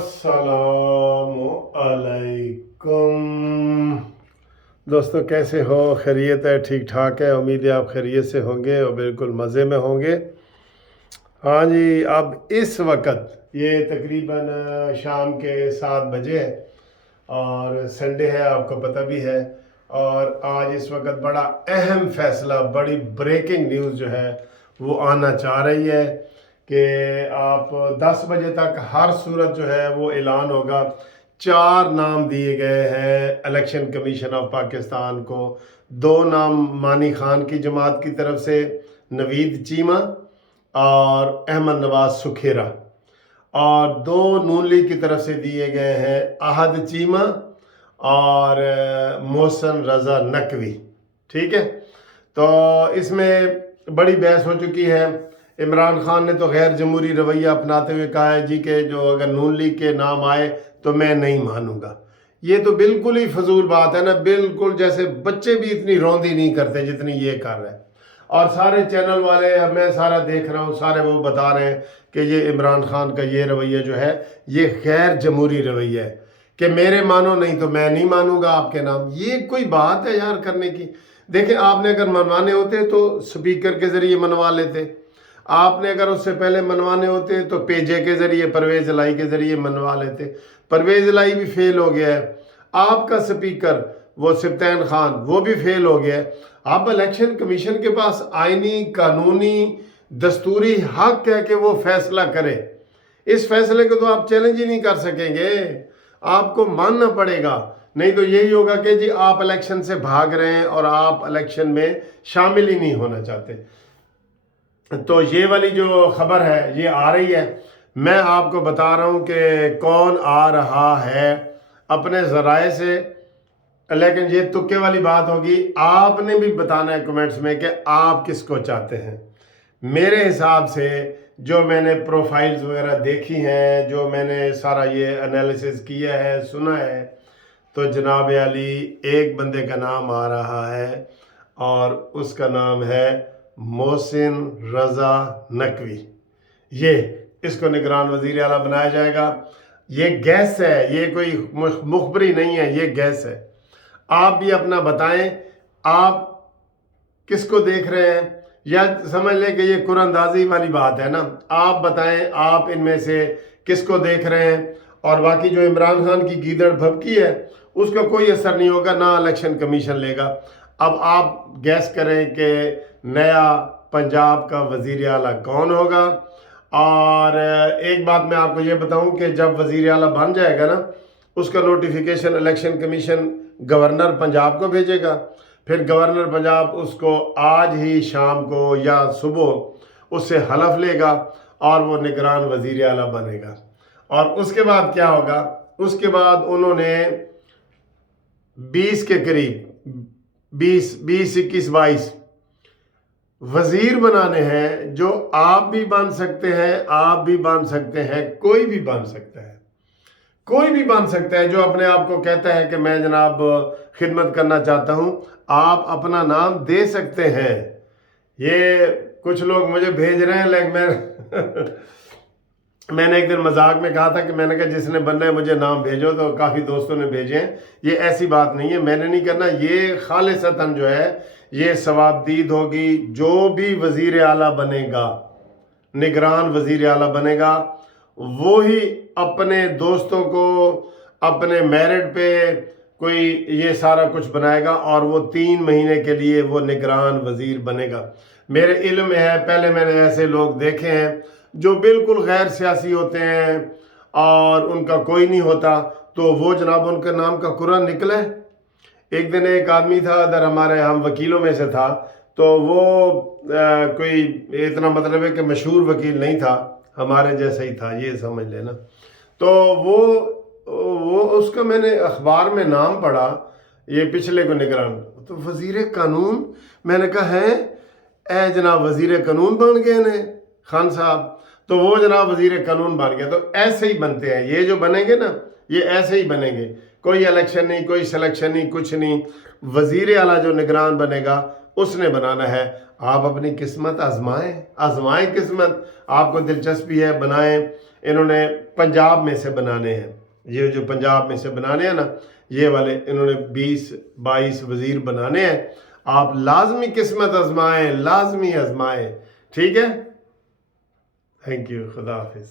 अस्सलाम अलैकुम दोस्तों, कैसे हो? खैरियत है? ठीक ठाक है। उम्मीद है आप खैरियत से होंगे और बिल्कुल मज़े में होंगे। हाँ जी, अब इस वक्त ये तकरीबन शाम के 7 बजे है और संडे है, आपको पता भी है। और आज इस वक्त बड़ा अहम फैसला, बड़ी ब्रेकिंग न्यूज़ जो है वो आना चाह रही है कि आप 10 बजे तक हर सूरत जो है वो ऐलान होगा। 4 नाम दिए गए हैं इलेक्शन कमीशन ऑफ पाकिस्तान को। 2 नाम मानी खान की जमात की तरफ से, नवीद चीमा और अहमद नवाज सुखेरा, और 2 नून लीग की तरफ से दिए गए हैं अहद चीमा और मोहसन रज़ा नकवी। ठीक है, तो इसमें बड़ी बहस हो चुकी है। इमरान खान ने तो गैर जमहूरी रवैया अपनाते हुए कहा है जी कि जो अगर नून लीग के नाम आए तो मैं नहीं मानूंगा। ये तो बिल्कुल ही फजूल बात है ना, बिल्कुल जैसे बच्चे भी इतनी रौंदी नहीं करते जितनी ये कर रहे हैं। और सारे चैनल वाले, मैं सारा देख रहा हूँ, सारे वो बता रहे हैं कि ये इमरान खान का ये रवैया जो है ये गैर जमहूरी रवैया है कि मेरे मानो नहीं तो मैं नहीं मानूंगा आपके नाम। ये कोई बात है यार करने की? देखें, आपने अगर मनवाने होते तो स्पीकर के ज़रिए मनवा लेते। आपने अगर उससे पहले मनवाने होते तो पेजे के ज़रिए, परवेज़ लाई के ज़रिए मनवा लेते। परवेज़ लाई भी फेल हो गया है। आपका स्पीकर वो सिब्तैन खान, वो भी फेल हो गया है। अब इलेक्शन कमीशन के पास आईनी, कानूनी, दस्तूरी हक है कि वो फैसला करे। इस फैसले को तो आप चैलेंज ही नहीं कर सकेंगे, आपको मानना पड़ेगा। नहीं तो यही होगा कि जी आप इलेक्शन से भाग रहे हैं और आप इलेक्शन में शामिल ही नहीं होना चाहते। तो ये वाली जो खबर है ये आ रही है, मैं आपको बता रहा हूँ कि कौन आ रहा है अपने ज़राए से। लेकिन ये तुक्के वाली बात होगी, आपने भी बताना है कमेंट्स में कि आप किसको चाहते हैं। मेरे हिसाब से जो मैंने प्रोफाइल्स वगैरह देखी हैं, जो मैंने सारा ये एनालिसिस किया है, सुना है, तो जनाब अली एक बंदे का नाम आ रहा है और उसका नाम है मोहसिन रज़ा नकवी। ये इसको निगरान वज़ीर आला बनाया जाएगा। ये गैस है, ये कोई मुखबरी नहीं है, ये गैस है। आप भी अपना बताएं, आप किसको देख रहे हैं, या समझ लें कि ये कुरानंदाजी वाली बात है ना। आप बताएं आप इनमें से किसको देख रहे हैं। और बाकी जो इमरान खान की गीदड़ भभकी है उसका कोई असर नहीं होगा, ना इलेक्शन कमीशन लेगा। अब आप गैस करें कि नया पंजाब का वज़ीर आला कौन होगा। और एक बात मैं आपको ये बताऊं कि जब वज़ीर आला बन जाएगा ना, उसका notification election commission governor Punjab को भेजेगा। फिर गवर्नर पंजाब उसको आज ही शाम को या सुबह उससे हलफ लेगा और वो निगरान वज़ीर आला बनेगा। और उसके बाद क्या होगा? उसके बाद उन्होंने 20 के करीब 20, 21, 22 वज़ीर बनाने हैं, जो आप भी बन सकते हैं, आप भी बन सकते हैं, कोई भी बन सकता है, कोई भी बन सकता है। जो अपने आप को कहता है कि मैं जनाब खिदमत करना चाहता हूं, आप अपना नाम दे सकते हैं। ये कुछ लोग मुझे भेज रहे हैं, लेकिन मैंने एक दिन मजाक में कहा था कि मैंने कहा जिसने बनना है मुझे नाम भेजो, तो काफ़ी दोस्तों ने भेजे हैं। ये ऐसी बात नहीं है, मैंने नहीं करना। ये खालिसतन जो है ये सवाबदीद होगी। जो भी वज़ीर आला बनेगा, निगरान वज़ीर आला बनेगा, वो ही अपने दोस्तों को अपने मेरिट पे कोई ये सारा कुछ बनाएगा और वो 3 महीने के लिए वो निगरान वज़ीर बनेगा। मेरे इल्म में है, पहले मैंने ऐसे लोग देखे हैं जो बिल्कुल गैर सियासी होते हैं और उनका कोई नहीं होता, तो वो जनाब उनके नाम का कुरान निकला है। एक दिन एक आदमी था इधर हमारे, हम वकीलों में से था, तो वो कोई इतना मतलब है कि मशहूर वकील नहीं था, हमारे जैसा ही था, ये समझ लेना। तो वो उसका मैंने अखबार में नाम पढ़ा, ये पिछले को निगरान, तो वज़ीर कानून। मैंने कहा है ए जनाब वज़ीर कानून बन गए ने खान साहब। तो वो जनाब वज़ीर कानून बन गया। तो ऐसे ही बनते हैं ये जो बनेंगे ना, ये ऐसे ही बनेंगे। कोई इलेक्शन नहीं, कोई सिलेक्शन नहीं, कुछ नहीं। वज़ीर आला जो निगरान बनेगा उसने बनाना है। आप अपनी किस्मत आजमाएं, आजमाएं किस्मत। आपको दिलचस्पी है बनाएं। انہوں نے پنجاب میں سے بنانے ہیں، یہ جو پنجاب میں سے بنانے ہیں نا، یہ والے انہوں نے 20-22 وزیر بنانے ہیں. آپ لازمی قسمت آزمائیں، لازمی آزمائیں. ٹھیک ہے، تھینک یو، خدا حافظ.